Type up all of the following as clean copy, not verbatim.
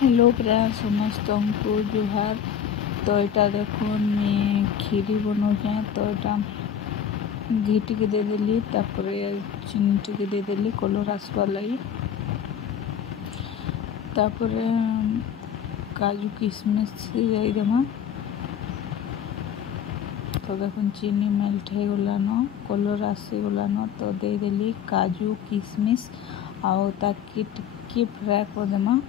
Hello प्राय समस्त को जुहार। तो यहाँ देखुन खीरी बनाऊे तो यहाँ घी टी देदेली चीनी टी देदेली कलर आसवा लगी काजू किशमिश देदेमा। तो देखुन चीनी मेल्ट हो गलान कलर आसीगलान तो देदेली काजू किशमिश आउ ताकि टिके फ्राए करदेमा।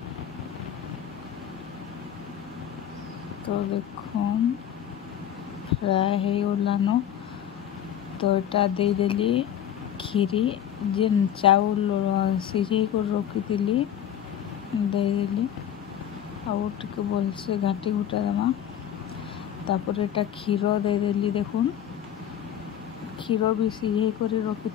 तो देखुन फ्राए हो गलान तो यहाँ देदेली खीरी जेन चाउल सिझे कर रखी देदेली आउ टिके भलसे घाटी घुटा देमा। तापर यहाँ क्षीर देदेली देखुन क्षीर भी सिझे कर रखी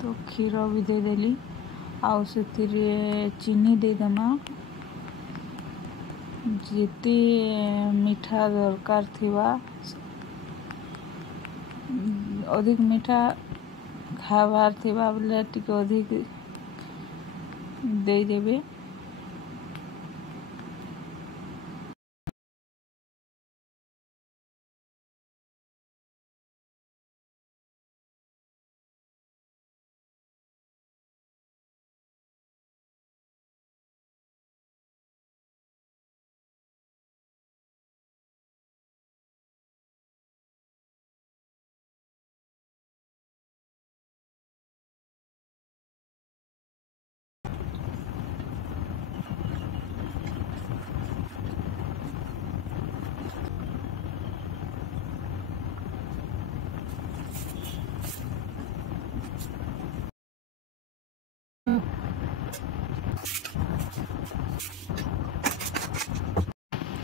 तो क्षीर भी देदेली आउ से चीनी देदेमा। जिते मीठा दरकार थिबा अधिक मीठा खाबार थिबा बोले टिके अधिक देदेबे।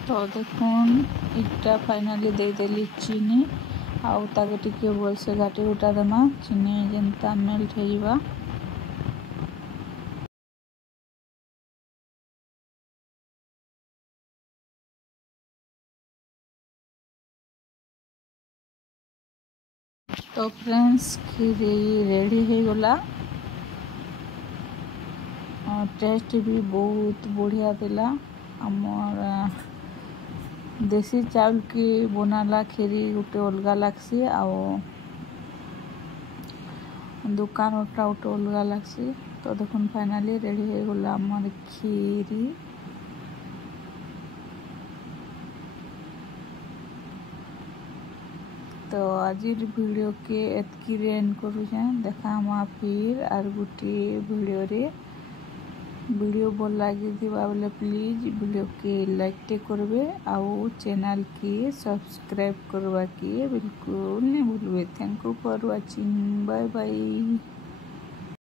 तो देखुन इटा फाइनाली देदेली चीनी आउ ताके टिके भलसे घाटी घुटा देमा चीनी जेनता मेल्ट हो जावा। तो फ्रेंड्स खीरी रेडी हो गला और टेस्ट भी बहुत बढ़िया दिला। आमर देसी चाउल की बनाला खीरी गोटे अलगा लागसी आउ दुकान ओटा गोटे अलगा लागसी। तो देखुन फाइनाली रेडी हो गला आमर खीरी। तो आज वीडियो के एतकी एंड करूँ देखा फिर आर गोटे वीडियो रे। वीडियो भल लगी बोले प्लीज वीडियो के लाइक टे करबे आउ चैनल के सब्सक्राइब करवा के बिल्कुल नहीं भूलबे। Thank you for watching. Bye bye.